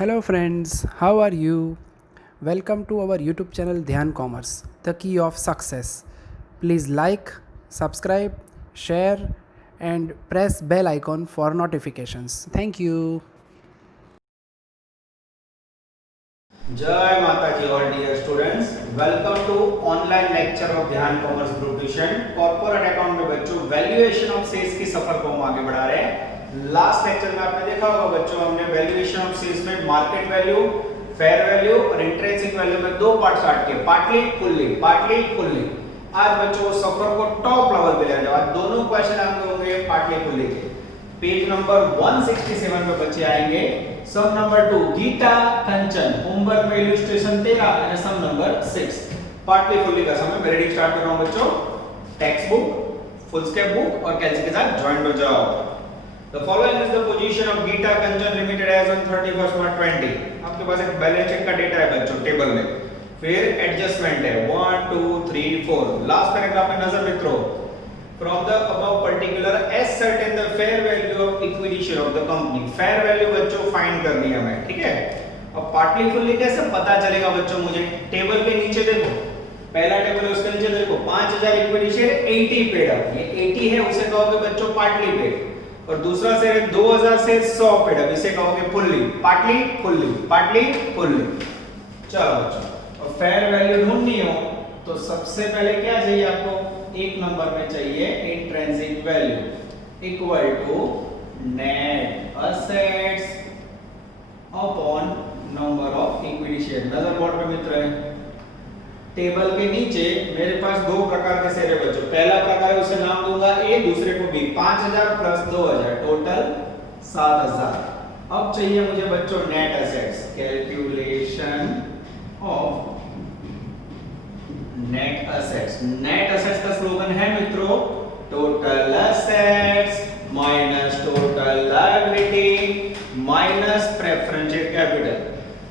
Hello friends, how are you? Welcome to our YouTube channel Dhyan Commerce, the key of success. Please like, subscribe, share and press bell icon for notifications. Thank you. जय माता जी all dear students, welcome to online lecture of Dhyan commerce group tuition. Corporate account में बच्चों valuation of sales की सफर को हम आगे बढ़ा रहे हैं। लास्ट लेक्चर में आपने देखा होगा बच्चों, हमने वैल्यूएशन ऑफ सेल्स में मार्केट वैल्यू, फेयर वैल्यू और इंट्रिंसिक वैल्यू में दो पार्ट स्टार्ट किए, पार्टली फुल्ली। आज बच्चों सफर को टॉप लेवल पे ले जाओ। आज दोनों क्वेश्चन आपके होंगे पार्टली फुल्ली के। पेज नंबर 167 पे बच्चे आएंगे। सम नंबर 2 गीता कंचन, होमवर्क में इलस्ट्रेशन 13 और सम नंबर 6 पार्टली फुल्ली का सम मैं रीडिंग स्टार्ट कर रहा हूं बच्चों। Text book, foolscap book और कैलसी के साथ ज्वाइन हो जाओ। The following is the position of Geeta Kanchan limited as on 31 March 20। आपके पास एक बैलेंस शीट का डेटा है बच्चों टेबल में, फिर एडजस्टमेंट है 1 2 3 4। लास्ट पैराग्राफ में नजर मित्रों, from the above particular ascertain the fair value of equity share of the company। fair value बच्चों फाइंड करनी है हमें, ठीक है। अब पार्टली फुल्ली कैसे पता चलेगा बच्चों, मुझे टेबल के नीचे देखो, पहला टेबल है उसके नीचे देखो 5000 इक्विटी शेयर 80 पेड अप, ये 80 है उसे कहोगे बच्चों पार्टली पेड, और दूसरा शेयर है 2000 से 100 पेड अप, इसे कहोगे फुल्ली, पार्टली फुल्ली। चलो बच्चों, और फेयर वैल्यू ढूंढनी हो तो सबसे पहले क्या चाहिए आपको, एक नंबर में चाहिए intrinsic value equal to net assets upon number of equity share. नजर बोर्ड पे मित्र है, टेबल के नीचे मेरे पास दो प्रकार के शेयर है बच्चों। पहला प्रकार है उसे नाम दूंगा ए, दूसरे को बी। 5000 plus 2000 total 7000। अब चाहिए मुझे बच्चों net assets, calculation of net assets का स्लोगन है मित्रों total assets minus total liability minus preferential capital.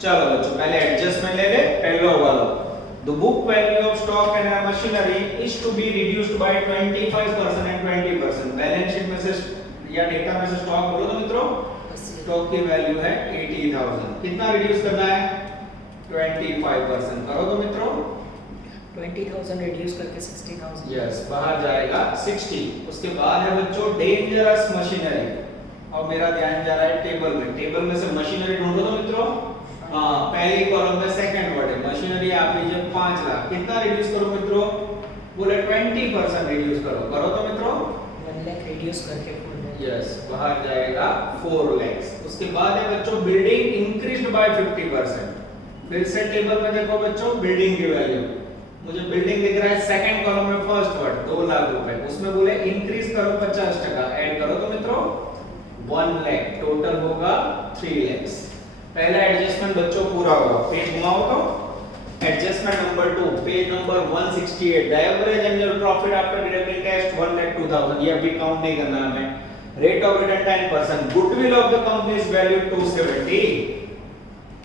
चलो बच्चों पहले एडजस्टमेंट ले ले, पहला वाला the book value of stock and machinery is to be reduced by 25% and 20%। Balance sheet में से या डेटा में से स्टॉक बोलो तो मित्रों स्टॉक की वैल्यू है 80000, कितना रिड्यूस करना है 25%। करो तो मित्रों 20,000 रिड्यूस करके 60,000। यस, बाहर जाएगा 60। उसके बाद है बच्चों डेंजरस मशीनरी। अब मेरा ध्यान जा रहा है टेबल में, टेबल में से मशीनरी ढूंढो तो मित्रों, हां पहली कॉलम में सेकंड वर्ड है मशीनरी। आप लीजिए 5 लाख, कितना रिड्यूस करो मित्रों, बोले 20% रिड्यूस करो तो मित्रों 1 लाख रिड्यूस करके 4 लाख। यस, बाहर जाएगा 4 लाख। उसके बाद है बच्चों बिल्डिंग इंक्रीज्ड बाय 50%। फिर से टेबल में देखो बच्चों बिल्डिंग की वैल्यू, मुझे बिल्डिंग दिख रहा है सेकंड कॉलम में फर्स्ट वर्ड 2 लाख रुपए, उसमें बोले इंक्रीज करो 50%, ऐड करो तो मित्रों 1 लाख, टोटल होगा 3 लाख। पहला एडजस्टमेंट बच्चों पूरा होगा। पेज घुमाओ तो adjustment number 2 page number 168। The average annual profit after deducting tax 1,02,000, ये अभी काउंट नहीं करना हमें। Rate of return 10%। Goodwill of the company is value 270।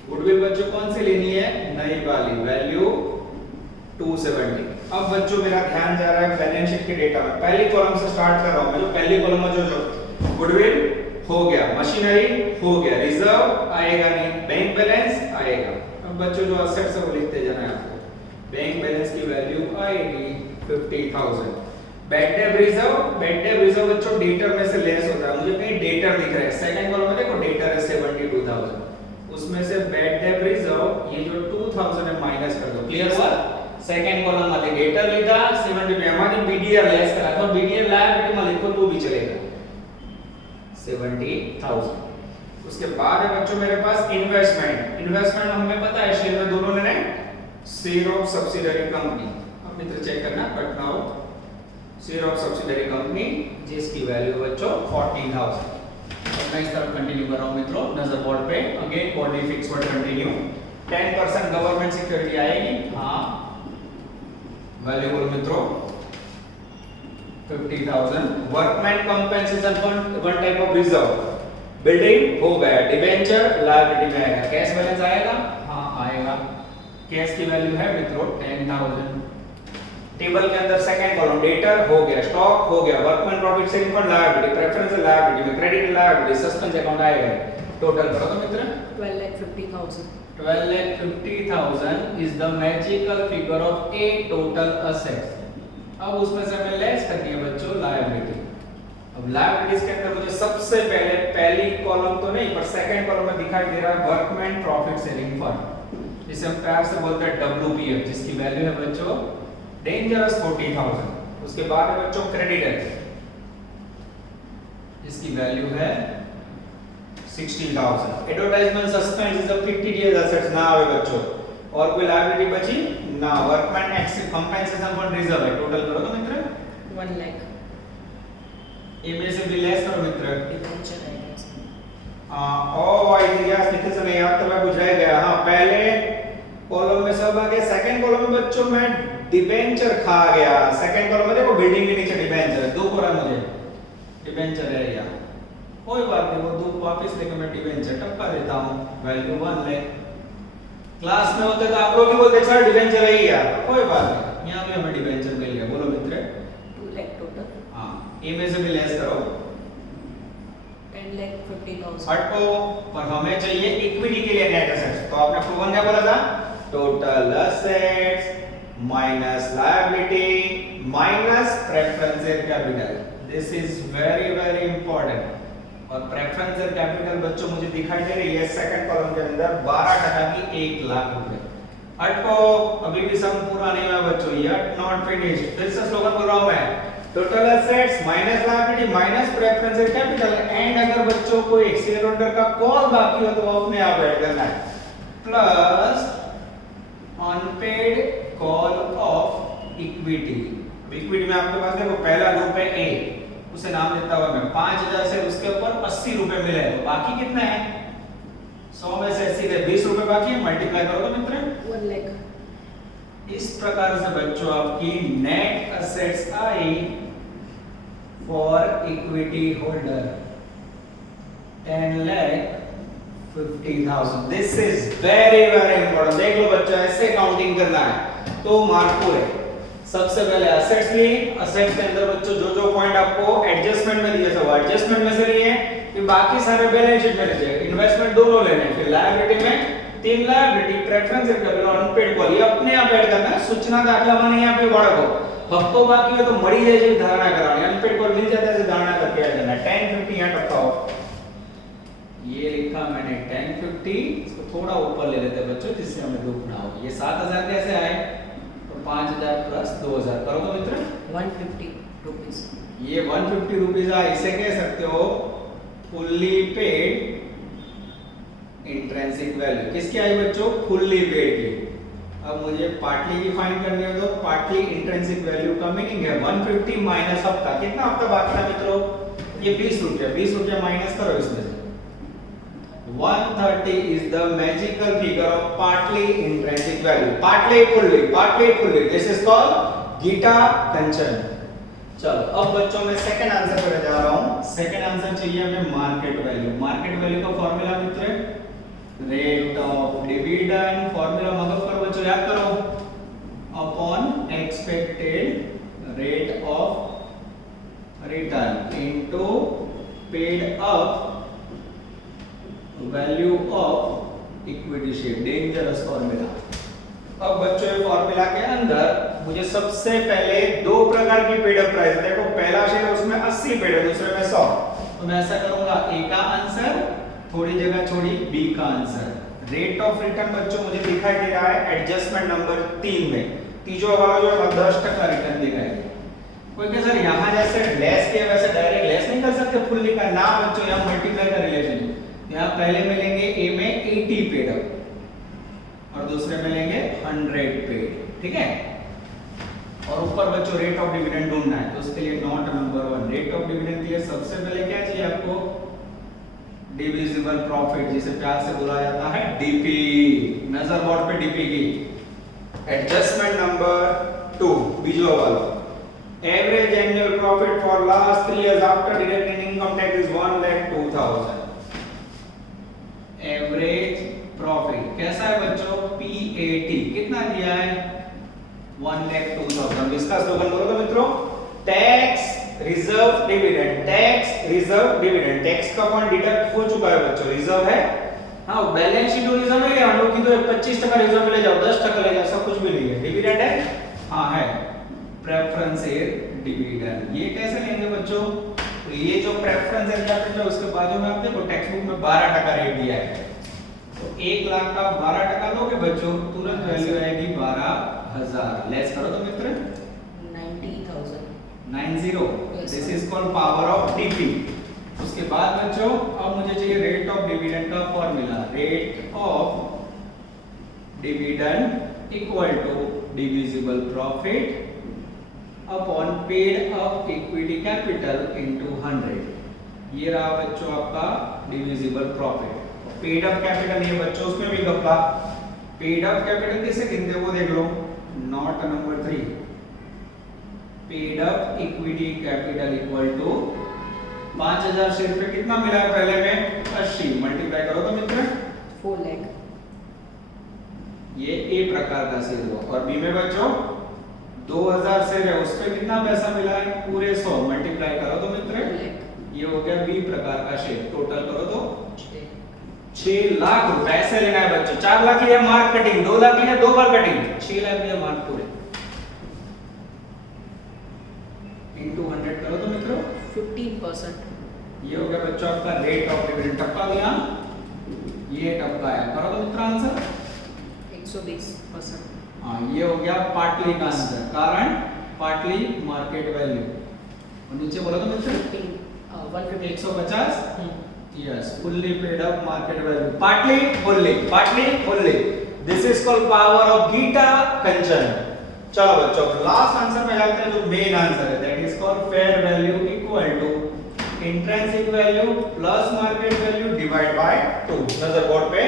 Goodwill बच्चों कौन सी लेनी है, नई वाली वैल्यू 270। अब बच्चों मेरा ध्यान जा रहा है बैलेंस शीट के डेटा में। पहली कॉलम से स्टार्ट कर रहा हूं मैं, जो पहली कॉलम में जो गुडविल हो गया, मशीनरी हो गया, रिजर्व आएगा नहीं, बैंक बैलेंस आएगा। अब बच्चों जो असेट्स है वो लिखते जाना है आपको। बैंक बैलेंस की वैल्यू आएगी 50,000। बैड डेट रिजर्व बच्चों डेटर में से लेस होता है, मुझे कहीं डेटर दिख रहा है सेकंड कॉलम में, देखो डेटर है 72,000, उसमें से बैड डेट रिजर्व ये जो 2000 है माइनस कर दो। क्लियर हुआ। सेकंड कॉलम में डेटर लिखा 70 हमारी बीडीआर लेस करा तो बीडीआर लायबिलिटी में लिखो तो भी चलेगा 70,000। उसके बाद है बच्चों मेरे पास इन्वेस्टमेंट हमें पता है शेयर में दोनों लेने, शेयर ऑफ सब्सिडियरी कंपनी। अब मित्र चेक करना cut now, share of subsidiary company जिसकी वैल्यू बच्चों 40,000। अब मैं इस तरफ कंटिन्यू कर रहा हूं मित्रों, नजर बोर्ड पे again body fix word continue. 10% government security आएगी, हां वैल्यू बोलो मित्रों 50,000। Workman compensation fund one type of reserve. Building हो गया, डिबेंचर लायबिलिटी में आएगा, कैश बैलेंस आएगा, हां आएगा। कैश की वैल्यू है मित्रों 10,000। टेबल के अंदर सेकंड कॉलम डेटर हो गया, स्टॉक हो गया, workman profit sharing fund liability, preference liability में क्रेडिट लायबिलिटी, सस्पेंस अकाउंट आएगा। टोटल करो तो मित्र 12,50,000। 12,50,000. 12,50,000 is the magical figure of a total assets. अब उसमें से हमें लेस करनी है बच्चों लायबिलिटी. अब लायबिलिटीज के अंदर मुझे सबसे पहले पहली कॉलम तो नहीं पर सेकंड कॉलम में दिखाई दे रहा है वर्कमैन प्रॉफिट शेयरिंग फंड, जिसे हम प्यार से बोलते हैं WPF, जिसकी वैल्यू है बच्चों डेंजरस 40,000. उसके बाद है बच्चों क्रेडिटर, जिसकी वैल्यू है 16,000. Advertisement suspense is the 50 days assets ना आवे बच्चों. और कोई लायबिलिटी बची ना. Workman x compensation fund reserve है. टोटल करो तो मित्र 1 lakh. ए में से भी लेस करो मित्र. डिबेंचर है इसमें. ओ आइडियाज लिखे से नहीं याद तो मैं बुझ गया. हां पहले कॉलम में सब आ गया. सेकंड कॉलम में बच्चों में डिबेंचर खा गया. सेकंड कॉलम में देखो बिल्डिंग के नीचे डिबेंचर है. दुख हो रहा है मुझे. डिबेंचर है यार, कोई बात नहीं. वो दुख वापस लेकर मैं डिबेंचर टपका देता हूं. वैल्यू 1 लाख. क्लास में होते तो आप लोग ही बोलते सर डिबेंचर है यार. कोई बात नहीं, यहां भी हमें डिबेंचर मिल गया. बोलो मित्र 2 lakh total. हां ए में से भी लेस करो. 10,50,000. हटो. पर हमें चाहिए इक्विटी के लिए नेट एसेट्स. तो आपने प्रूवन क्या बोला था? Total assets minus liability minus preferential capital. This is very important. और प्रेफरेंशियल कैपिटल बच्चों मुझे दिखाई दे रही है सेकंड कॉलम के अंदर 12% की 1 लाख रुपए. हटो. अभी भी सम पूरा नहीं हुआ बच्चों. Yet not finished. फिर से स्लोगन बोल रहा हूं मैं. Total assets minus liability minus preferential capital. And अगर बच्चों को एक शेयर होल्डर का कॉल बाकी हो तो वो अपने आप ऐड करना है. Plus unpaid call of equity. Equity में आपके पास देखो पहला ग्रुप है ए, उसे नाम देता हुआ मैं 5,000 से उसके ऊपर 80 रुपए मिले तो बाकी कितना है? 100 में से 80 के 20 रुपए बाकी है. मल्टीप्लाई करो तो मित्र 1 lakh. इस प्रकार से बच्चों आपकी net assets I for equity holder 10,50,000. This is very important. देख लो बच्चों ऐसे काउंटिंग करना है तो मार्क पूरे. सबसे पहले असेट्स ली. असेट्स के अंदर बच्चों जो पॉइंट आपको एडजस्टमेंट में दिए थे वो एडजस्टमेंट में से लिए. फिर बाकी सारे बैलेंस शीट में लिए. इन्वेस्टमेंट दोनों लेने. फिर लायबिलिटी में 3 लायबिलिटी प्रेफरेंशियल कैपिटल और अनपेड कॉल. ये अपने आप ऐड करना है. सूचना दाखला माने यहां पे बाळको हफ्तो बाकी हो तो मड़ी जाए જેવી ધારણા કરવાની. अनपेड कॉल मिल जाता है ऐसे धारणा करके ऐड करना. 1050 यहां टपकाओ. ये लिखा मैंने 1050. इसको थोड़ा ऊपर ले लेते हैं बच्चों जिससे हमें दुख ना हो. ये 7,000 कैसे आए? 5,000 प्लस 2,000 करो तो मित्र 150 rupees. ये 150 रुपीस आ. इसे कह सकते हो फुल्ली पेड इंट्रिंसिक वैल्यू. किसकी आई बच्चों? फुल्ली पेड की. अब मुझे पार्टली की फाइंड करनी है तो पार्टली इंट्रिंसिक वैल्यू का मीनिंग है 150 माइनस हफ्ता. कितना हफ्ता बाकी था मित्रों? ये 20 रुपया. 20 रुपया माइनस करो इसमें से. 130 is the magical figure of partly intrinsic value. Partly fully. This is called Gita Kanchan. चलो अब बच्चों मैं सेकंड आंसर पर जा रहा हूं. सेकंड आंसर चाहिए हमें मार्केट वैल्यू. मार्केट वैल्यू का formula Mitra rate of dividend. Formula मतलब करो बच्चों याद करो upon expected rate of return into paid up value of equity share. Dangerous formula. अब बच्चों ये फॉर्मूला के अंदर मुझे सबसे पहले दो प्रकार की पेड अप प्राइस. देखो पहला शेयर उसमें 80 पेड है, दूसरे में 100. तो मैं ऐसा करूंगा ए का आंसर थोड़ी जगह छोड़ी बी का आंसर. रेट ऑफ रिटर्न बच्चों मुझे दिखाई दे रहा है एडजस्टमेंट नंबर 3 में. तीसरा वाला जो है 10% रिटर्न दिखाई दे. कोई कहे सर यहां जैसे लेस किया वैसे डायरेक्ट लेस नहीं कर सकते फुल्ली का. ना बच्चों यहां मल्टीप्लाई का रिलेशन. यहां पहले मिलेंगे ए में 80 पेड अप और दूसरे में लेंगे 100 पेड. ठीक है. और ऊपर बच्चों रेट ऑफ डिविडेंड ढूंढना है तो उसके लिए note number 1 rate of dividend दिया. सबसे पहले क्या चाहिए आपको? डिविजिबल प्रॉफिट, जिसे प्यार से बुलाया जाता है डीपी. नजर बोर्ड पे डीपी की. एडजस्टमेंट नंबर 2 बीजो वाला. Average annual profit for last 3 years after deducting income tax is 1,02,000. Average profit कैसा है बच्चों? पीएटी. कितना दिया है? 1,02,000. इसका स्लोगन बोलो तो मित्रों tax reserve dividend. Tax reserve dividend. Tax का पॉइंट डिडक्ट हो चुका है बच्चों. रिजर्व है हाँ बैलेंस शीट रिजर्व में क्या हम की तो 25% रिजर्व में ले जाओ 10% ले जाओ सब कुछ भी नहीं है डिविडेंड है हाँ है प्रेफरेंस शेयर डिविडेंड ये कैसे लेंगे बच्चों तो ये जो प्रेफरेंस शेयर कैपिटल है उसके बाजू में आप देखो टेक्स्ट बुक में 12% रेट दिया है तो 1 लाख का 12% लोगे बच्चों तुरंत वैल्यू आएगी 12000 लेस करो तो मित्र 90,000. 90 Yes, this sir. Is called power of TP उसके बाद बच्चों अब मुझे चाहिए रेट ऑफ डिविडेंड का formula rate of dividend equal to divisible profit upon paid up equity capital into 100 ये रहा बच्चों आपका divisible profit paid up capital ये बच्चों उसमें भी गप्पा पेड अप कैपिटल कैसे गिनते वो देख लो not number 3 paid up equity capital equal to 5000 share पे कितना मिला है पहले में 80 मल्टीप्लाई करो तो मित्र 4 lakh. ये ए प्रकार का शेयर हुआ और बी में बच्चों 2000 शेयर है उस पे कितना पैसा मिला है पूरे 100 मल्टीप्लाई करो तो 2 मित्र lakh. ये हो गया बी प्रकार का शेयर टोटल करो तो 6. 6 लाख रुपए ऐसे लेना है बच्चों 4 लाख लिया मार्क कटिंग 2 लाख लिया 2 बार कटिंग 6 लाख लिया मार्क पूरे इनटू 100 करो तो मित्रों 15%. ये हो गया बच्चों आपका रेट ऑफ डिविडेंड टक्का दिया ये टक्का आया करो तो मित्र आंसर 120%. हाँ ये हो गया पार्टली का आंसर कारण पार्टली मार्केट वैल्यू और नीचे बोला तो मित्र 150. 150 yes fully paid up market value partly fully this is called power of gita kanchan चलो बच्चों लास्ट आंसर में जाते हैं जो मेन आंसर है that is called fair value equal to intrinsic value plus market value divide by 2 नजर board पे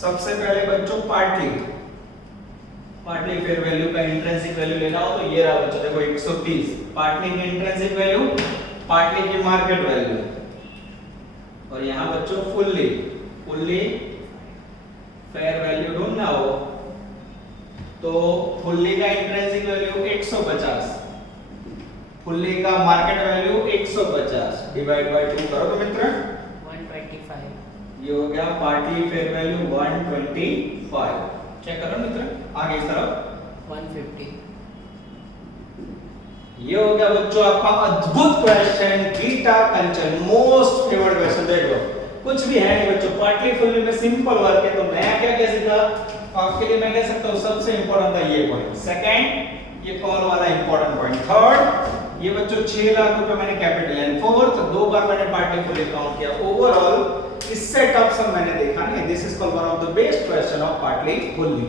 सबसे पहले बच्चों पार्टली फेयर वैल्यू का इंट्रिंसिक वैल्यू लेना हो तो ये रहा बच्चों देखो 130 पार्टली की इंट्रिंसिक वैल्यू पार्टली की मार्केट वैल्यू और यहां बच्चों फुल्ली फेयर वैल्यू ढूंढना हो तो फुल्ली का इंट्रिंसिक वैल्यू 150 फुल्ली का मार्केट वैल्यू 150 डिवाइड बाय 2 करो तो मित्र 125. ये हो गया पार्टली फेयर वैल्यू 125 चेक करो मित्र आगे इस तरफ 150. ये हो गया बच्चों आपका अद्भुत क्वेश्चन गीता कंचन मोस्ट फेवरेट क्वेश्चन देख लो कुछ भी है नहीं बच्चों पार्टली फुल्ली में सिंपल वर्क है तो मैं क्या कह सकता आपके लिए मैं कह सकता हूं सबसे इंपॉर्टेंट था ये पॉइंट सेकंड ये कॉल वाला इंपॉर्टेंट पॉइंट थर्ड ये बच्चों 6 लाख रुपए मैंने कैपिटल एंड फोर्थ 2 बार मैंने पार्टली फुल्ली काउंट किया ओवरऑल इससे टफ सब मैंने देखा नहीं this is called one of the best question of partly fully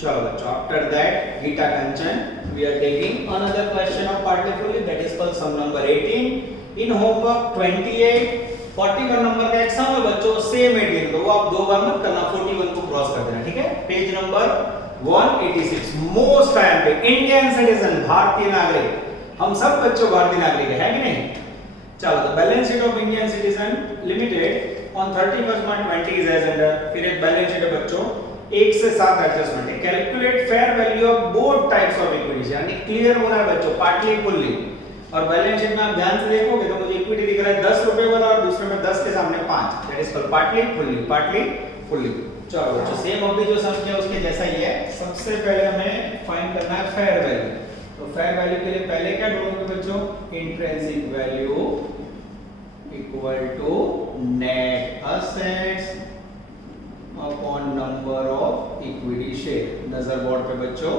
चलो बच्चों after that Geeta Kanchan we are taking another question of partly fully that is called sum number 18 in homework 28 41 number का exam है बच्चों same 18 तो वो आप 2 बार मत करना 41 को क्रॉस कर देना ठीक है page number 186 most time Indian citizen भारतीय नागरिक हम सब बच्चों भारतीय नागरिक है कि नहीं चलो तो balance sheet of Indian citizen limited on 31st March 20 is as under फिर एक बैलेंस शीट है बच्चों 1 से 7 एडजस्टमेंट है calculate fair value of both types of equity यानी क्लियर होना है बच्चों पार्टली फुल्ली और बैलेंस शीट में आप ध्यान से देखोगे तो मुझे इक्विटी दिख रहा है 10 रुपए वाला और दूसरे में 10 के सामने 5 that is called partly fully चलो बच्चों सेम अभी जो सम किया उसके जैसा ही है सबसे पहले हमें फाइंड करना है फेयर वैल्यू तो फेयर वैल्यू के लिए पहले क्या ढूंढोगे बच्चों intrinsic value equal to net assets upon number of equity share नजर बोर्ड पे बच्चों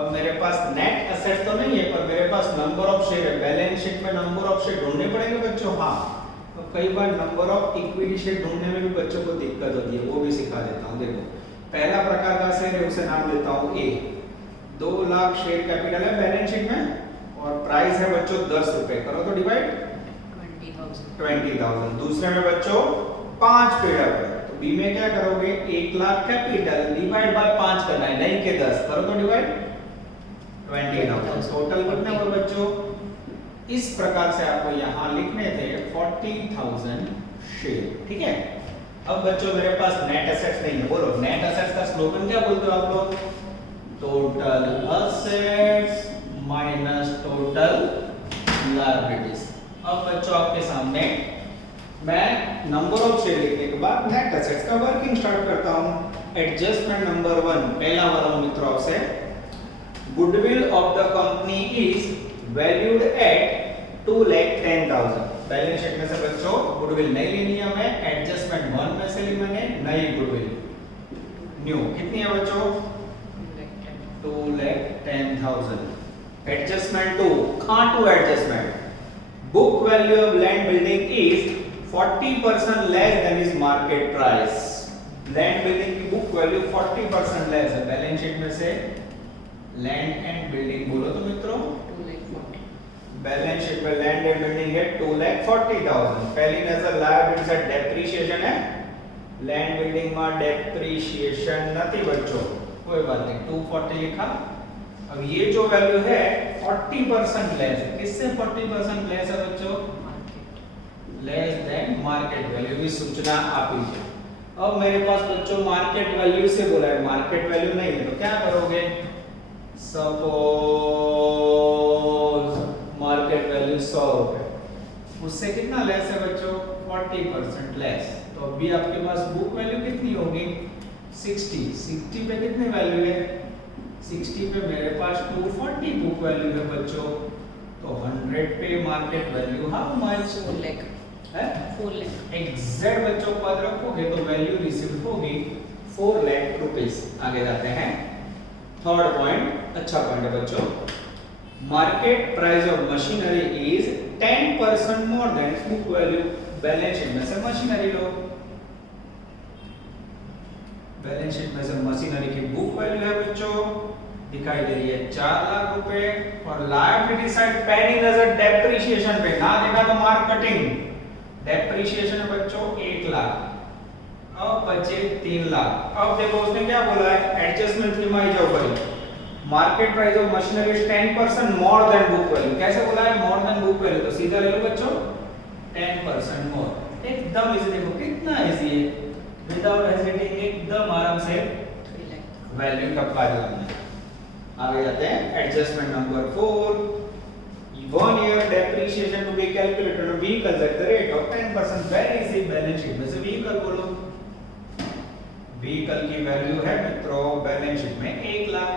अब मेरे पास नेट एसेट्स तो नहीं है पर मेरे पास नंबर ऑफ शेयर है बैलेंस शीट में नंबर ऑफ शेयर ढूंढने पड़ेंगे बच्चों हाँ अब कई बार नंबर ऑफ इक्विटी शेयर ढूंढने में भी बच्चों को दिक्कत होती है वो भी सिखा देता हूं देखो पहला प्रकार का शेयर है उसे नाम देता हूं ए 2 लाख शेयर कैपिटल है बैलेंस शीट में और प्राइस है बच्चों 10 रुपए करो तो डिवाइड 20,000 दूसरे में बच्चों 5 पेड अप है तो बी में क्या करोगे 1 लाख कैपिटल डिवाइड बाय 5 करना है नहीं के 10 करो तो डिवाइड 20,000 टोटल कितने हुए बच्चों इस प्रकार से आपको यहां लिखने थे 40,000 शेयर ठीक है अब बच्चों मेरे पास नेट एसेट्स नहीं है बोलो नेट एसेट्स का स्लोगन क्या बोलते हो आप लोग total assets minus total liabilities अब बच्चों आपके सामने मैं नंबर ऑफ शेयर लिखने के बाद नेट एसेट्स का वर्किंग स्टार्ट करता हूं। एडजस्टमेंट नंबर 1 पहला वाला मित्रों से, goodwill of the company is valued at 2,10,000। Balance sheet में से बच्चों गुडविल नहीं लेनी है हमें, एडजस्टमेंट 1 में से लेंगे नई गुडविल न्यू। कितनी है बच्चों? 2,10,000। एडजस्टमेंट 2, कहां two adjustment? Book value of land building is 40% less than is market price. Land building की बुक वैल्यू 40% लेस है। बैलेंस शीट में से लैंड एंड बिल्डिंग बोलो तो मित्रों, 2,40,000। बैलेंस शीट में लैंड एंड बिल्डिंग है 2,40,000। पहली नजर लायबिलिटी से डेप्रिसिएशन है, लैंड बिल्डिंग में डेप्रिसिएशन नहीं बच्चों, कोई बात नहीं, 240 लिखा। अब ये जो वैल्यू है 40% लेस है। किससे 40% लेस है बच्चों? लेस देन मार्केट वैल्यू की सूचना आप लीजिए। अब मेरे पास बच्चों मार्केट वैल्यू से बोला है, मार्केट वैल्यू नहीं है तो क्या करोगे? सपोज मार्केट वैल्यू 100 रुपए, उससे कितना लेस है बच्चों? 40% लेस। तो अभी आपके पास बुक वैल्यू कितनी होगी? 60। 60 पे कितनी वैल्यू है? 60 पे मेरे पास 240 बुक वैल्यू है बच्चों। तो 100 पे market value how much 4 lakh है? 4 लाख। एग्जैक्ट बच्चों पद रखोगे तो वैल्यू रिसीव होगी 4 लाख रुपीस। आगे जाते हैं, थर्ड पॉइंट, अच्छा पॉइंट है बच्चों। Market price of machinery is 10% more than book value. Balance sheet में से मशीनरी लो, बैलेंस शीट में से मशीनरी की बुक वैल्यू है बच्चों, दिखाई दे रही है 4 लाख रुपए। और लायबिलिटी साइड पैनी नजर डेप्रिसिएशन पे, ना देखा तो मार्केटिंग डेप्रिसिएशन है बच्चों 1 लाख। अब बचे 3 लाख। अब देखो उसने क्या बोला है, एडजस्टमेंट की माई जाओ भाई, market price of machinery is 10% more than book value. कैसे बोला है मोर देन बुक वैल्यू? तो सीधा ले लो बच्चों 10% मोर। एकदम इजी, देखो कितना इजी है, विदाउट हेजिटेटिंग एकदम आराम से 3 लाख। वैल्यू टपका देना है। आगे जाते हैं, adjustment number 4, 1 year depreciation to be calculated on vehicles at the rate of 10%। Very easy, balance sheet में से व्हीकल बोलो, व्हीकल की वैल्यू है मित्रों बैलेंस शीट में 1 लाख।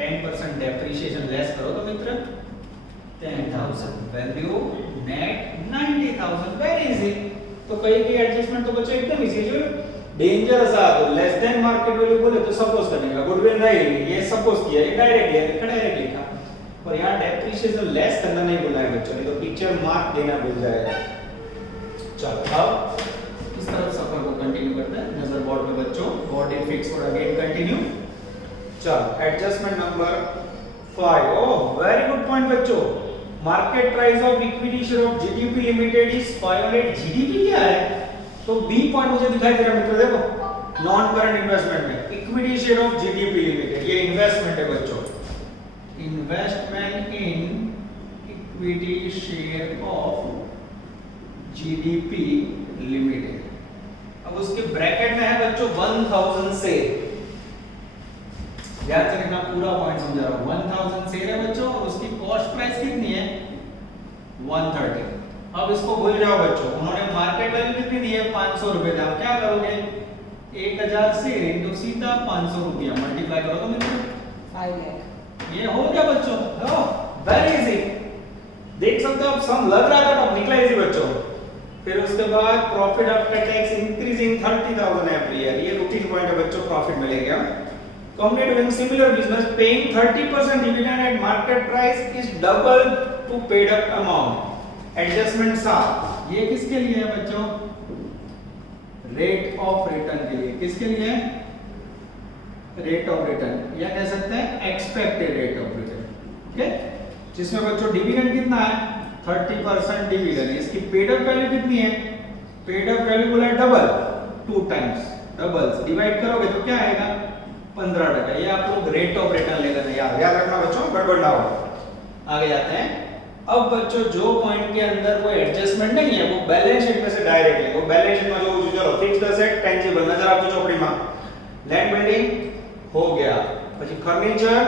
10% डेप्रिसिएशन लेस करो तो मित्र 10,000, वैल्यू नेट 90,000। Very easy. तो कहीं की एडजस्टमेंट तो बच्चों एकदम इजी है। डेंजरस आ तो लेस देन मार्केट वैल्यू बोले तो सपोज करने का, गुडविल नहीं ये सपोज किया, ये डायरेक्ट लिखा। और यहाँ डेप्रिसिएशन लेस करना नहीं बोला है बच्चों ने, तो टीचर मार्क देना भूल जाएगा। चलो अब इस तरफ सफर को कंटिन्यू करते हैं, नजर बोर्ड पे बच्चों, board is fix for again continue. चलो adjustment number 5, oh very good point बच्चों। Market price of equity share of GDP limited is 500। GDP क्या है? तो बी पॉइंट मुझे दिखाई दे रहा है मित्रों, देखो नॉन करंट इन्वेस्टमेंट में equity share of GDP limited, ये इन्वेस्टमेंट है बच्चों, investment in equity share of GDP limited. अब उसके ब्रैकेट में है बच्चों 1000 से, याद रखना पूरा पॉइंट समझा रहा हूं। 1000 शेयर है बच्चों और उसकी कॉस्ट प्राइस कितनी है? 130। अब इसको भूल जाओ बच्चों, उन्होंने मार्केट वैल्यू कितनी दी है? 500 रुपए। आप क्या करोगे? 1000 से तो सीधा 500 रुपया मल्टीप्लाई करो तो मित्रों 5 लाख। ये हो गया बच्चों। वेरी इजी, देख सकते हो आप सम लग रहा था तब निकला इजी बच्चों। फिर उसके बाद profit after tax increasing 30,000 every year, ये रूटीन पॉइंट है बच्चों, प्रॉफिट मिलेगा। Company doing similar business paying 30% dividend eight market price is double two paid up amount. Adjustment 7, ये किसके लिए है बच्चों? रेट ऑफ रिटर्न के लिए। किसके लिए? रेट ऑफ रिटर्न, या कह सकते हैं expected rate of return, okay. जिसमें बच्चों डिविडेंड कितना है? 30% डिविडेंड। इसकी पेड अप वैल्यू कितनी है? पेड अप वैल्यू बोला डबल, 2 टाइम्स डबल्स डिवाइड करोगे तो क्या आएगा? 15%। ये आप लोग रेट ऑफ रिटर्न लेकर याद रखना बच्चों, गड़बड़ ना हो। आगे जाते हैं। अब बच्चों जो पॉइंट के अंदर कोई एडजस्टमेंट नहीं है वो बैलेंस शीट में से डायरेक्ट लिखो। बैलेंस शीट में जो चलो फिक्स्ड एसेट टेंजिबल नजर आपको चौकड़ी में, लैंड बिल्डिंग हो गया, પછી फर्नीचर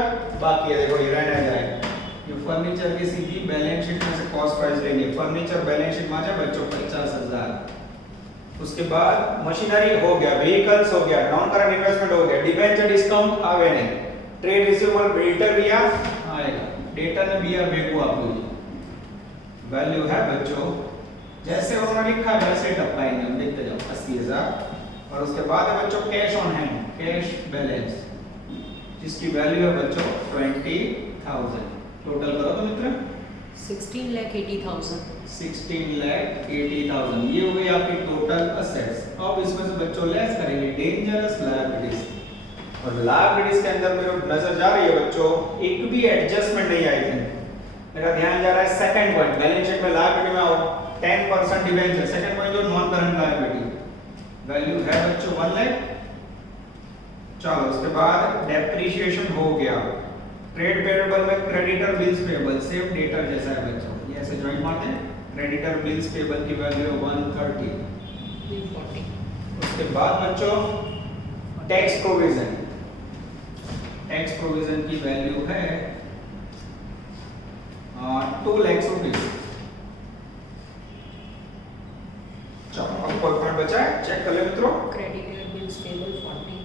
बाकी है, देखो ये रहने जाए, ये फर्नीचर की सीधी बैलेंस शीट में से कॉस्ट प्राइस लेंगे। फर्नीचर बैलेंस शीट में है बच्चों 50,000। उसके बाद मशीनरी हो गया, व्हीकल्स हो गया, नॉन करंट इन्वेस्टमेंट हो गया, डिबेंचर डिस्काउंट आ गए नहीं, ट्रेड रिसीवेबल बिल्टर भी आएगा, डेटा में भी बेगू आप लोग वैल्यू है बच्चों जैसे उन्होंने लिखा है वैसे टपाएंगे हम, देखते जाओ 80,000। और उसके बाद है बच्चों cash on hand, cash balance जिसकी वैल्यू है बच्चों 20,000। टोटल करो तो मित्र 16,80,000. 16,80,000 ये हो गई आपकी टोटल असेट्स। अब इसमें से बच्चों लेस करेंगे डेंजरस लायबिलिटीज, और लायबिलिटीज के अंदर मेरे नजर जा रही है बच्चों एक भी एडजस्टमेंट नहीं आई थी, मेरा ध्यान जा रहा है सेकंड पॉइंट बैलेंस शीट में लायबिलिटी में आओ 10% डिबेंचर, सेकंड पॉइंट जो नॉन करंट लायबिलिटी वैल्यू है बच्चों 1 लाख। चलो उसके बाद डेप्रिसिएशन हो गया, ट्रेड पेएबल में creditor bills payable same debtor जैसा है बच्चों, ये ऐसे जॉइन मारते हैं, क्रेडिटर बिल्स पेएबल की वैल्यू 130। 340. उसके बाद बच्चों टैक्स प्रोविजन, टैक्स प्रोविजन की वैल्यू है 2 लाख रुपीस। चलो अब कोई पॉइंट बचा है चेक कर ले मित्रों। Creditor bills payable 40.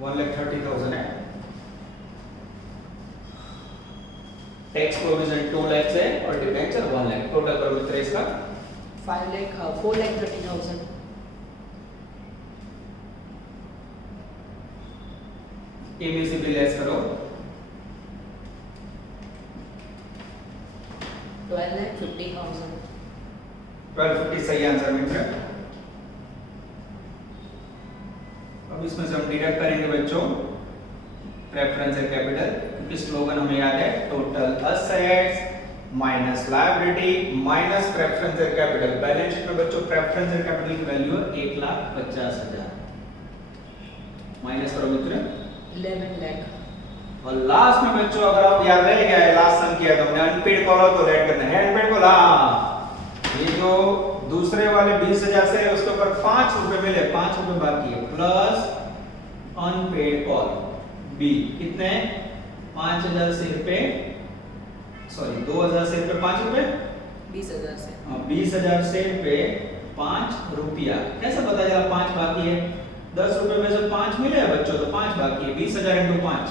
1,30,000 है, टैक्स प्रोविजन 2 लाख है और डिबेंचर 1 लाख। टोटल करो मित्र इसका 4,30,000. एबीसी भी लेस करो 12,50,000. 1250 सही आंसर मित्र। अब इसमें से हम डिडक्ट करेंगे बच्चों प्रेफरेंशियल कैपिटल, क्योंकि स्लोगन हमें याद है total assets minus liability minus preferential capital. Balance sheet में बच्चों प्रेफरेंशियल कैपिटल की वैल्यू है 1,50,000, माइनस करो मित्र 11 lakh. और लास्ट में बच्चों अगर आप याद रह गया है लास्ट सम किया तो हमने अनपेड कॉल तो ऐड करना है, अनपेड कॉल ये जो दूसरे वाले 20,000 से है उसके ऊपर 5 रुपए मिले, 5 रुपए बाकी है प्लस अनपेड कॉल बी कितने 5,000 से रुपए सॉरी 2,000 से रुपए 5 रुपए 20,000 से. 20,000 से रुपए 5 रुपया। कैसे पता चला 5 बाकी है? 10 रुपए में से 5 मिले हैं बच्चों तो 5 बाकी है, 20,000 into 5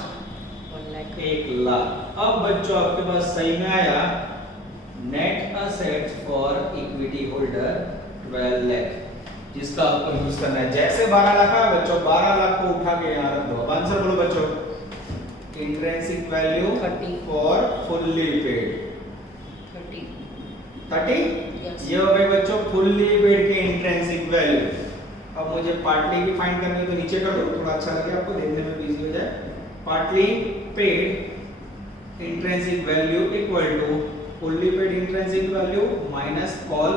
1 lakh. 1 लाख। अब बच्चों आपके पास सही में आया net assets for equity holder 12 lakh, जिसका आपको यूज करना है। जैसे 12 लाख है बच्चों 12 लाख को उठा के यहां रख दो। अब आंसर बोलो बच्चों intrinsic value 30 for fully paid 30. 30। Yes. ये हो गई बच्चों फुल्ली पेड की इंट्रिंसिक वैल्यू। अब मुझे पार्टली की फाइंड करनी है तो नीचे कर दो, थोड़ा अच्छा लगे आपको देखने में भी इजी हो जाए। Partly paid intrinsic value equal to fully paid intrinsic value minus call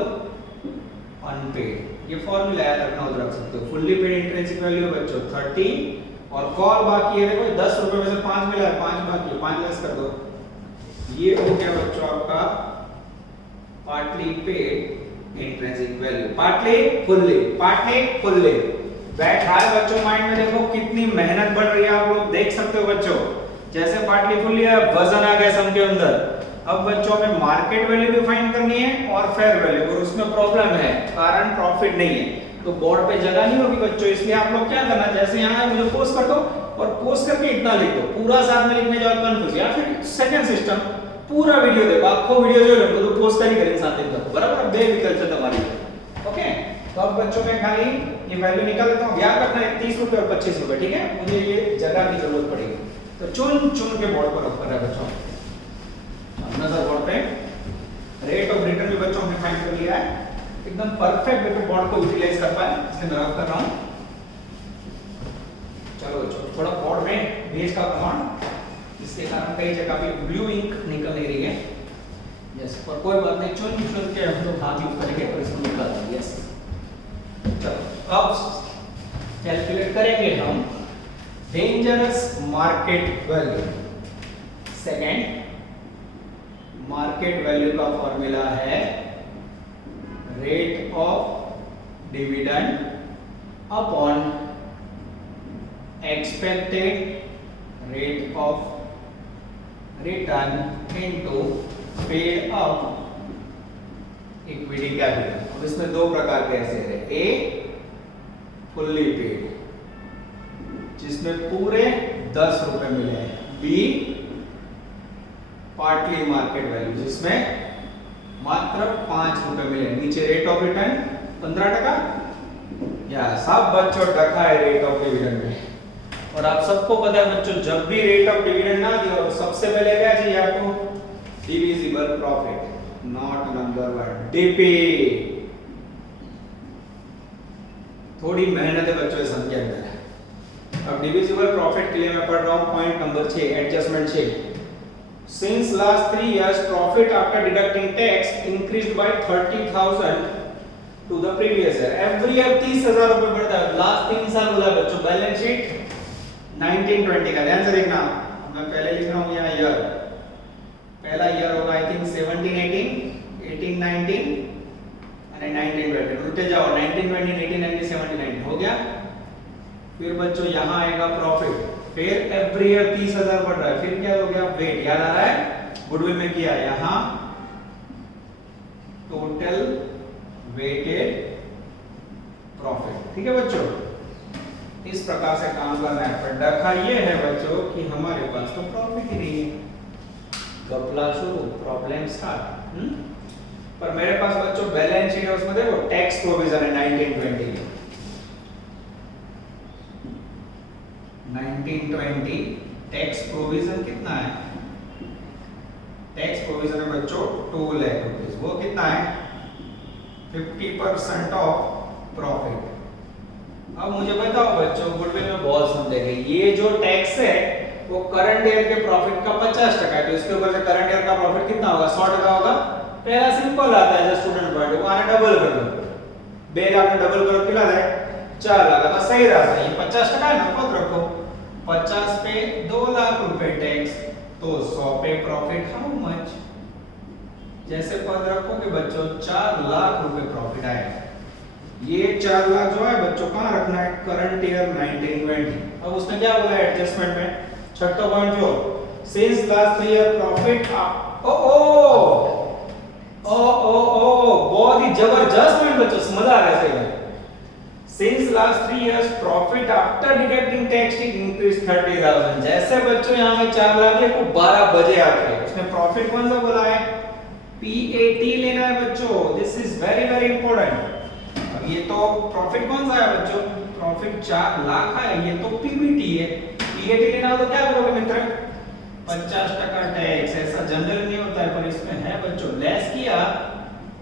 unpaid. ये फॉर्मूला याद रखना हो रख सकते हो। फुल्ली पेड इंट्रिंसिक वैल्यू है बच्चों 30 और कॉल बाकी है देखो 10 रुपए में से 5 मिला है, 5 बाकी है, 5 लेस कर दो। ये हो गया बच्चों आपका partly paid intrinsic value. Partly fully बैठ रहा है बच्चों माइंड में। देखो कितनी मेहनत बढ़ रही है, आप लोग देख सकते हो बच्चों। जैसे पार्टली फुल्ली है वजन आ गया सम के अंदर। अब बच्चों में मार्केट वैल्यू भी फाइंड करनी है और फेयर वैल्यू, और उसमें प्रॉब्लम है कारण प्रॉफिट नहीं है तो बोर्ड पे जगह नहीं होगी बच्चों। इसलिए आप लोग क्या करना, जैसे यहाँ मुझे पोस्ट कर दो और पोस्ट करके इतना लिख दो, पूरा साथ में लिखने जाओ कंफ्यूज, या फिर सेकंड सिस्टम पूरा वीडियो देखो, आपको वीडियो जो लगो तो पोस्ट नहीं करेंगे साथ में बराबर बेविकल्प से तुम्हारी। ओके तो अब बच्चों में खाली ये वैल्यू निकाल लेता हूं। याद रखना है 30 रुपए और 25 रुपए, ठीक है। मुझे ये जगह की जरूरत पड़ेगी तो चुन के बोर्ड पर रख है बच्चों। नजर बोर्ड पे रेट ऑफ रिटर्न भी बच्चों हमने फाइंड कर लिया है, एकदम परफेक्ट वे पे बोर्ड को यूटिलाइज कर पाए, इसलिए मैं रख कर रहा हूं। चलो बच्चों थोड़ा बोर्ड में भेज का कमांड, इसके कारण कई जगह पे ब्लू इंक निकल नहीं रही है। यस पर कोई बात नहीं, चुन के हम लोग हाथ यूज करेंगे और इसको निकाल देंगे। यस चलो अब कैलकुलेट करेंगे हम dangerous market value. Second market value का फॉर्मूला है rate of dividend upon expected rate of return into paid up equity capital. अब इसमें दो प्रकार के शेयर है, ए फुल्ली पेड जिसमें पूरे 10 रुपए मिले हैं, बी पार्टली मार्केट वैल्यू जिसमें मात्र 5 रुपए मिले। नीचे रेट ऑफ रिटर्न 15%, या सब बच्चों रखा है रेट ऑफ डिविडेंड में। और आप सबको पता है बच्चों, जब भी रेट ऑफ डिविडेंड ना दिया तो सबसे पहले क्या चाहिए आपको, divisible profit, not number one, DP. थोड़ी मेहनत है बच्चों समझे अंदर। अब डिविजिबल प्रॉफिट के लिए मैं पढ़ रहा हूं point number 6, adjustment 6। Since last 3 years, profit after deducting tax increased by 30,000 to the previous year. Every year 30,000 रुपए बढ़ता है। लास्ट 3 साल बोला बच्चों। बैलेंस शीट 1920 का ध्यान से देखना। मैं पहले लिख रहा हूँ यहाँ ईयर। पहला ईयर होगा आई थिंक 1718, 1819 और 1920। उल्टे जाओ, 1920, 1890, 1790 हो गया। फिर बच्चों यहाँ आएगा प्रॉफिट, फिर एवरी ईयर 30,000 बढ़ रहा है। फिर क्या हो गया, वेट याद आ रहा है, गुडविल में किया यहाँ टोटल वेटेड प्रॉफिट। ठीक है बच्चों, इस प्रकार से काम करना है। पर डखा ये है बच्चों कि हमारे पास तो प्रॉफिट ही नहीं है। गपला शुरू, प्रॉब्लम स्टार्ट। पर मेरे पास बच्चों बैलेंस शीट है, उसमें देखो टैक्स प्रोविजन है 1920 टैक्स प्रोविजन कितना है, टैक्स प्रोविजन है बच्चों 2 लाख रुपीस। वो कितना है, 50% ऑफ प्रॉफिट। अब मुझे बताओ बच्चों, गुडविल में बहुत समझेंगे, ये जो टैक्स है वो करंट ईयर के प्रॉफिट का 50% है, तो इसके ऊपर से करंट ईयर का प्रॉफिट कितना होगा, 100% होगा। पहला सिंपल आता है जो स्टूडेंट पॉइंट, वो आने डबल कर दो, 2 लाख में डबल करो कितना है 4 लाख का सही रास्ता। ये 50% है ना, पद रखो, 50 पे 2 लाख रुपए टैक्स, तो 100 पे प्रॉफिट हाउ मच। जैसे पद रखोगे बच्चों 4 लाख रुपए प्रॉफिट आएगा। ये 4 लाख जो है बच्चों कहां रखना है, करंट ईयर 1920। अब उसने क्या बोला एडजस्टमेंट में, छठा पॉइंट जो सिंस लास्ट 3 ईयर प्रॉफिट बहुत ही जबरदस्त पॉइंट बच्चों, मजा आ गया सही में। Since last 3 years, profit after deducting tax increased 30,000। जैसे बच्चों यहाँ में 4 लाख ले को 12 बजे आते हैं, उसने प्रॉफिट कौन सा बोला है, PAT लेना है बच्चों। This is very very important. अब ये तो प्रॉफिट कौन सा है बच्चों, प्रॉफिट 4 लाख है, ये तो PBT है। PAT लेना हो तो क्या करोगे मित्र, 50% टैक्स। ऐसा जनरल नहीं होता है पर इसमें है बच्चों। लेस किया,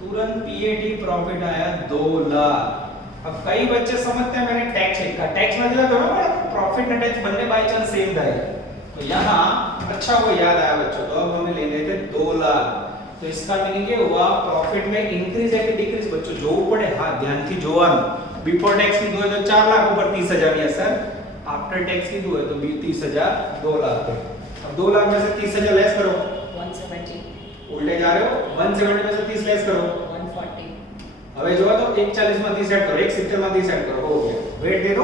तुरंत PAT प्रॉफिट आया 2 लाख। अब कई बच्चे समझते हैं मैंने टैक्स लिखा, टैक्स ना दिला तो प्रॉफिट ना टैक्स बनने बाय चांस सेम था। तो यहाँ अच्छा वो याद आया बच्चों, तो अब हमें लेने थे 2 लाख। तो इसका मीनिंग क्या हुआ, प्रॉफिट में इंक्रीज है कि डिक्रीज बच्चों, जो ऊपर है हां ध्यान की, जो बिफोर टैक्स की 2 है तो 4 लाख ऊपर 30,000 या सर, आफ्टर टैक्स की 2 है तो 30,000 2 लाख। अब 2 लाख में से 30,000 लेस करो, 170, उल्टे जा रहे हो, 170 में से 30 लेस करो, 140। अबे जो है तो 140 में 30 ऐड करो, 170 में 30 ऐड करो, हो गया। वेट दे दो,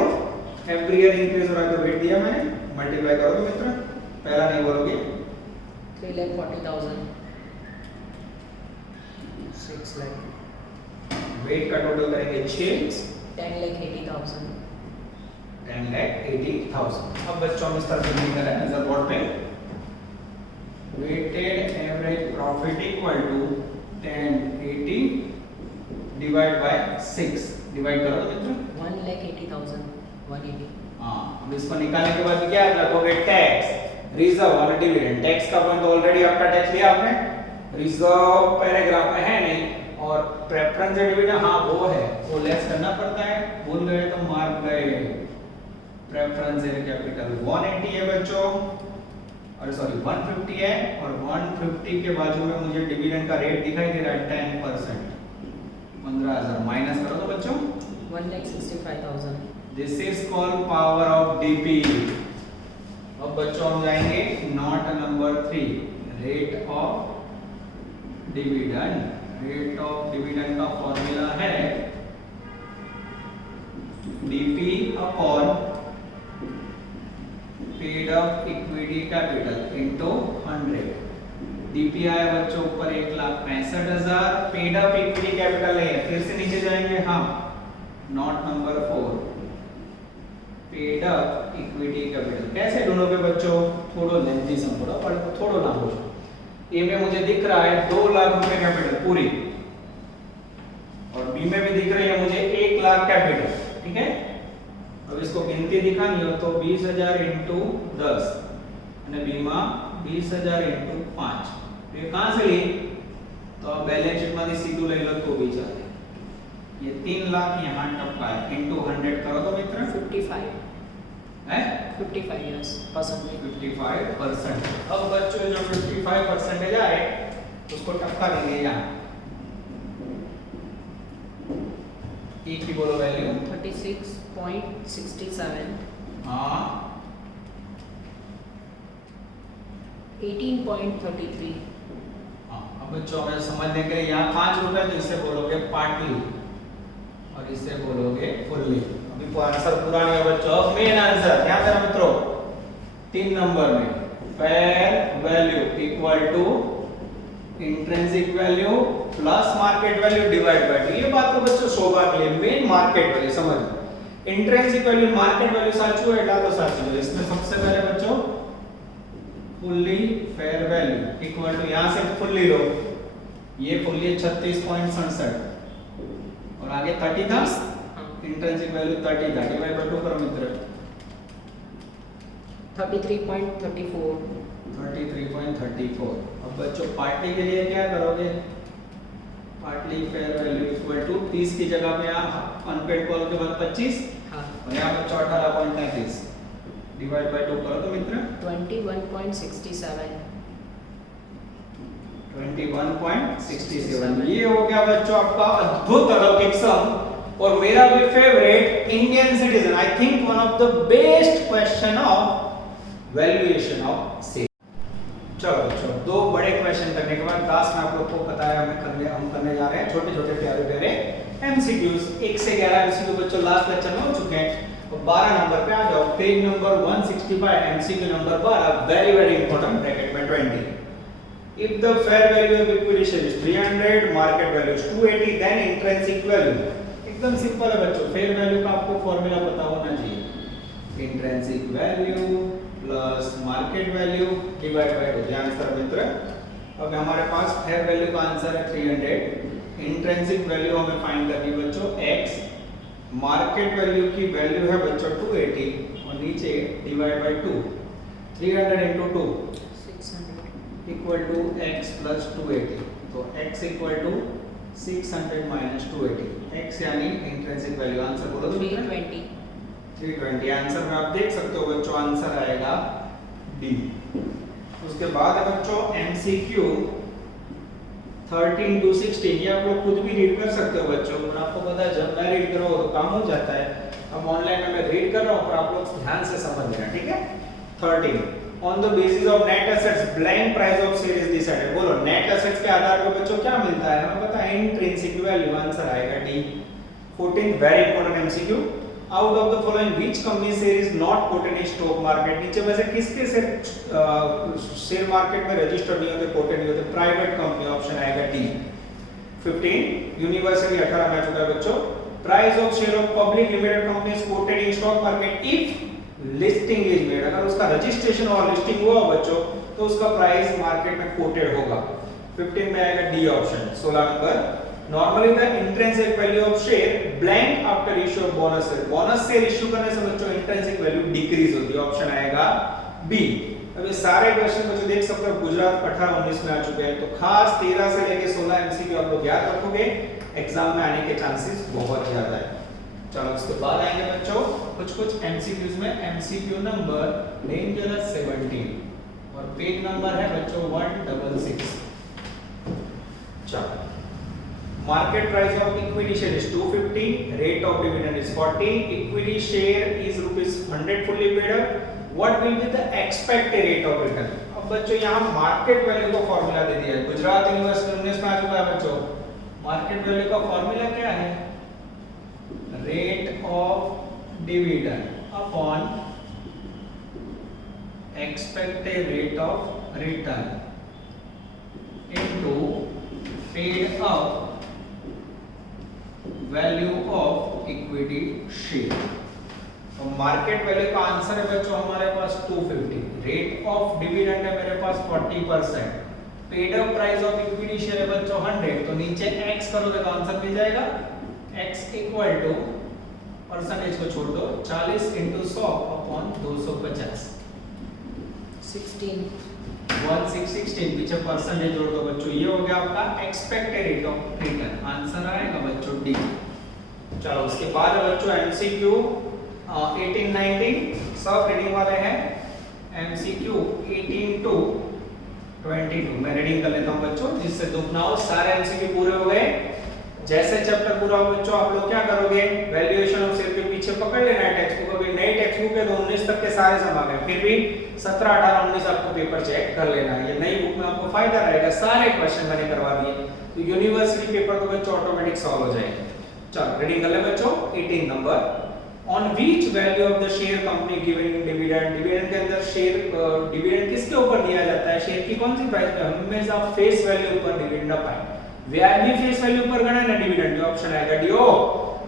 एवरी ईयर इंक्रीज हो रहा है तो वेट दिया मैंने, मल्टीप्लाई करो तो मित्र, पहला नहीं बोलोगे, 3,40,000, 6 लाख, वेट का टोटल करेंगे 6, 10,80,000, 10,80,000। अब बच्चों हम इस तरह से लिख रहे हैं आंसर बोर्ड पे, weighted average profit equal to 1080 divide by 6, divide करो तो मित्र 1,80,000, 180। हां, अब इसको निकालने के बाद क्या रखोगे, टैक्स, रिजर्व और डिविडेंड। टैक्स का पॉइंट ऑलरेडी आफ्टर टैक्स लिया आपने, रिजर्व पैराग्राफ में है नहीं, और प्रेफरेंस एंड डिविडेंड हां वो है, वो लेस करना पड़ता है, भूल गए तो मार्क गए। प्रेफरेंस एंड कैपिटल 180 है बच्चों, और सॉरी 150 है, और 150 के बाजू में मुझे डिविडेंड का रेट दिखाई दे रहा है 10%, 15,000 माइनस करो तो बच्चों 1,65,000। This is called power of DP. अब बच्चों हम जाएंगे note number 3, rate of dividend. Rate of dividend का फॉर्मूला है DP upon paid up equity capital into 100। DPI बच्चों ऊपर 1,65,000, पेड अप इक्विटी कैपिटल नहीं है, फिर से नीचे जाएंगे। हाँ, not number 4, paid up equity capital कैसे ढूंढोगे बच्चों? थोड़ा लेंथी समझो, पर थोड़ा ना हो। ए में मुझे दिख रहा है 2 लाख रुपए कैपिटल पूरी, और बी में भी दिख रही है मुझे 1 लाख कैपिटल, ठीक है। अब इसको गिनती दिखानी हो तो 20,000 इंटू 10 અને बी માં 20,000 इंटू 5, तो ये कहां से ली? तो अब बैलेंस शीट में सीधું લઈ લો તો भी चले। ये 3 लाख यहाँ टपका है, इंटू 100 करो तो मित्र 55 है 55 years percentage 55%। अब बच्चों जो 55% आए उसको टपका देंगे यहाँ, एक की बोलो वैल्यू 36.67 हाँ 18.33 हाँ। अब बच्चों हमें समझने के लिए यहाँ 5 रुपए, तो इसे बोलोगे पार्टली और इसे बोलोगे फुल्ली। अभी तो आंसर पूरा नहीं है बच्चों। अब मेन आंसर ध्यान देना मित्रों, 3 नंबर में fair value equal to intrinsic value plus market value divide by 2। ये बात तो बच्चों शोभा के लिए मेन मार्केट वैल्यू समझ। इंट्रिंसिक वैल्यू मार्केट वैल्यू साचू है डालो साचू है। इसमें सबसे पहले बच्चों fully fair value equal to, यहां से फुल्ली लो, ये फुल्ली 36.67 और आगे 30 था, इंट्रिंसिक वैल्यू 30 था, डिवाइड बाय 2 करो मित्र 33.34 33.34। अब बच्चों पार्टी के लिए क्या करोगे? Partly fair value equal to 30 की जगह पे आप अनपेड कॉल के बाद 25 और यहाँ पर 18.33 डिवाइड बाय 2 करो तो मित्र 21.67 21.67। ये हो गया बच्चों आपका अद्भुत अलौकिक सम, और मेरा भी favourite Indian citizen, I think one of the best question of valuation of sale. चलो बच्चों 2 बड़े क्वेश्चन करने के बाद लास्ट में आप लोग को पता है हम करने जा रहे हैं छोटे छोटे प्यारे प्यारे एमसीक्यूज। 1 से 11 एमसीक्यू बच्चों लास्ट लेक्चर में हो चुके हैं। तो 12 नंबर पे आ जाओ, page number 165 MCQ number 12, very important, bracket में 20। If the fair value of equity share is 300, market value is 280, then intrinsic value। एकदम सिंपल है बच्चों, फेयर वैल्यू का आपको फॉर्मूला पता होना चाहिए। Intrinsic value plus market value divide by 2। ध्यान से मित्र, अब हमारे पास फेयर वैल्यू का आंसर है 300, इंट्रिंसिक वैल्यू हमें फाइंड करनी है बच्चों x, मार्केट वैल्यू की वैल्यू है बच्चों 280 और नीचे divide by 2, 300 into 2 600 equal to x plus 280। तो x equal to 600 minus 280, x यानी इंट्रिंसिक वैल्यू। आंसर बोलो तो 320 आंसर में आप देख सकते हो बच्चों, आंसर आएगा डी। उसके बाद है बच्चों एमसीक्यू 13 to 16, ये आप लोग खुद भी रीड कर सकते हो बच्चों, पर आपको पता है जब मैं रीड कर रहा हूं तो काम हो जाता है। अब ऑनलाइन में मैं रीड कर रहा हूं, पर आप लोग ध्यान से समझ लेना, ठीक है। 13 on the basis of net assets blank price of share is decided. बोलो नेट एसेट्स के आधार पर बच्चों क्या मिलता है? हमें पता है इंट्रिंसिक वैल्यू, आंसर आएगा D. 14 very important MCQ, out of the following which company share is not quoted in stock market. नीचे में से किसके शेयर मार्केट में रजिस्टर्ड नहीं होते, कोटेड नहीं होते? प्राइवेट कंपनी, ऑप्शन आएगा डी। 15 यूनिवर्सली 18 में आ चुका है बच्चों, price of share of public limited company is quoted in stock market if listing is made. अगर उसका रजिस्ट्रेशन और लिस्टिंग हुआ बच्चों तो उसका प्राइस मार्केट में कोटेड होगा। 15 में आएगा D option. 16 number, normally the intrinsic value of share blank after issue of bonus share. Bonus share issue करने से बच्चों इंट्रिंसिक वैल्यू डिक्रीज होती है, ऑप्शन आएगा बी। अब ये सारे क्वेश्चन बच्चों देख सकते हो गुजरात 18-19 में आ चुके हैं, तो खास 13 से लेके 16 एमसीक्यू आप लोग याद रखोगे, एग्जाम में आने के चांसेस बहुत ज्यादा है। चलो उसके बाद आएंगे बच्चों कुछ एमसीक्यूज में। एमसीक्यू नंबर डेंजरस 17 और पेज नंबर है बच्चों 166। चलो, market price of equity share is 250, rate of dividend is 40, equity share is rupees 100 fully paid up, what will be the expected rate of return? अब बच्चों यहाँ market value का formula दे दिया है, गुजरात यूनिवर्सिटी 19 में आ चुका है बच्चों। मार्केट वैल्यू का फॉर्मूला क्या है? Rate of dividend upon expected rate of return into paid up value of equity share। तो मार्केट वैल्यू का आंसर है बच्चों हमारे पास 250, रेट ऑफ डिविडेंड है मेरे पास 40%, paid up price of equity share है बच्चों 100, तो नीचे x करोगे तो आंसर मिल जाएगा x इक्वल टू परसेंटेज को छोड़ दो 40 × 100 अपॉन 250 16 16 पीछे परसेंटेज जोड़ दो बच्चों, ये हो गया आपका expected rate of return, answer आएगा बच्चों डी। चलो उसके बाद है बच्चों एमसीक्यू 18 19 सब रीडिंग वाले हैं। एमसीक्यू 18 to 22 मैं रीडिंग कर लेता हूं बच्चों जिससे दुख ना हो। सारे एमसीक्यू पूरे हो गए। जैसे चैप्टर पूरा हो बच्चों आप लोग क्या करोगे, वैल्यूएशन ऑफ शेयर के पीछे पकड़ लेना है टेक्स्ट बुक। अभी नई टेक्स्ट बुक है तो 19 तक के सारे सम आ गए, फिर भी 17 18 19 आपको पेपर चेक कर लेना है। ये नई बुक में आपको फायदा रहेगा, सारे क्वेश्चन मैंने करवा दिए तो यूनिवर्सिटी पेपर तो बच्चों ऑटोमेटिक सॉल्व हो जाएंगे। चलो रीडिंग कर ले बच्चों 18 number. On which value of the share company giving dividend, dividend के अंदर शेयर डिविडेंड किसके ऊपर दिया जाता है, शेयर की कौन सी प्राइस पे, हमेशा फेस वैल्यू ऊपर डिविडेंड अपाए। व्याज भी फेस वैल्यू ऊपर गणा है ना डिविडेंड, जो ऑप्शन आएगा डी ओ।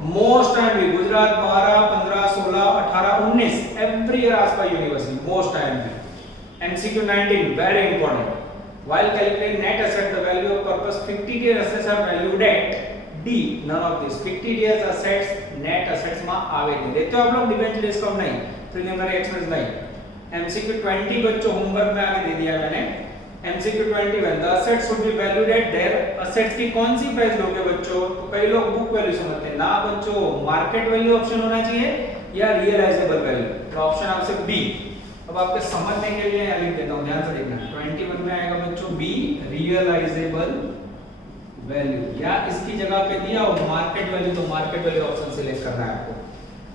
मोस्ट टाइम भी Gujarat 12 15 16 18 19 every year Aastha university most time भी। MCQ 19 very important. While calculating net asset the value of purpose 50 days assets are valued at the none of this 50 days assets net assets में आवे नहीं देखते हो आप लोग, debenture discount नहीं, preliminary expense नहीं। एमसीक्यू 20 बच्चों होमवर्क में आगे दे दिया मैंने। MCQ 21 the assets should be valued at there, assets की कौन सी प्राइस लोगे बच्चों, तो कई लोग बुक वैल्यू समझते हैं ना बच्चों, मार्केट वैल्यू ऑप्शन होना चाहिए या रियलाइजेबल वैल्यू, तो ऑप्शन आपसे बी। अब आपके समझने के लिए यहां लिख देता हूं, ध्यान से देखना। 21 में आएगा बच्चों बी रियलाइजेबल वैल्यू, या इसकी जगह पे दिया हो मार्केट वैल्यू तो मार्केट वैल्यू ऑप्शन सिलेक्ट करना है आपको।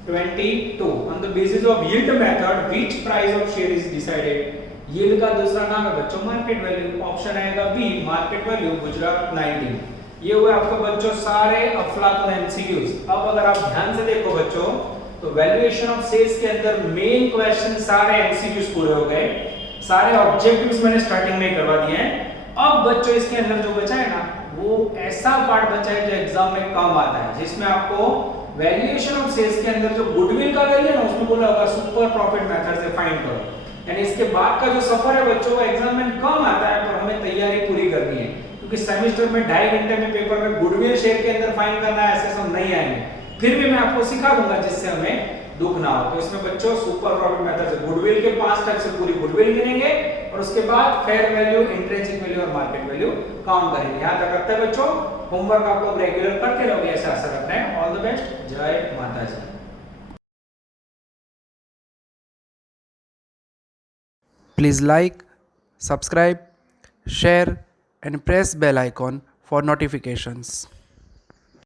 22 on the basis of yield method which price of share is decided, yield का दूसरा नाम है बच्चों मार्केट वैल्यू, ऑप्शन आएगा बी मार्केट वैल्यू गुजरात 19। ये हुए आपको बच्चों सारे अफलातून एमसीक्यूज। अब अगर आप ध्यान से देखो बच्चों तो वैल्यूएशन ऑफ सेल्स के अंदर मेन क्वेश्चन सारे एमसीक्यूज पूरे हो गए, सारे ऑब्जेक्टिव्स मैंने स्टार्टिंग में करवा दिए हैं। अब बच्चों इसके अंदर जो बचा है ना वो ऐसा पार्ट बचा है जो एग्जाम में कम आता है, जिसमें आपको वैल्यूएशन ऑफ सेल्स के अंदर जो गुडविल का वैल्यू है ना उसमें बोला होगा सुपर प्रॉफिट मेथड से फाइंड करो, यानी इसके बाद का जो सफर है बच्चों वो एग्जाम में कम आता है पर हमें तैयारी पूरी करनी है, क्योंकि सेमेस्टर में 2.5 घंटे में पेपर में गुडविल शेयर के अंदर फाइंड करना है, ऐसे सब नहीं आएंगे, फिर भी मैं आपको सिखा दूंगा जिससे हमें दुख ना हो। तो इसमें बच्चों सुपर प्रॉफिट मेथड से गुडविल के 5 स्टेप से पूरी गुडविल गिनेंगे और उसके बाद फेयर वैल्यू, इंट्रिंसिक वैल्यू और मार्केट वैल्यू काउंट करेंगे। याद रखते हैं बच्चों, होमवर्क आप लोग रेगुलर करते रहोगे, ऐसा आशा करते हैं। ऑल द बेस्ट, जय माता जी। Please like, subscribe, share and press bell icon for notifications.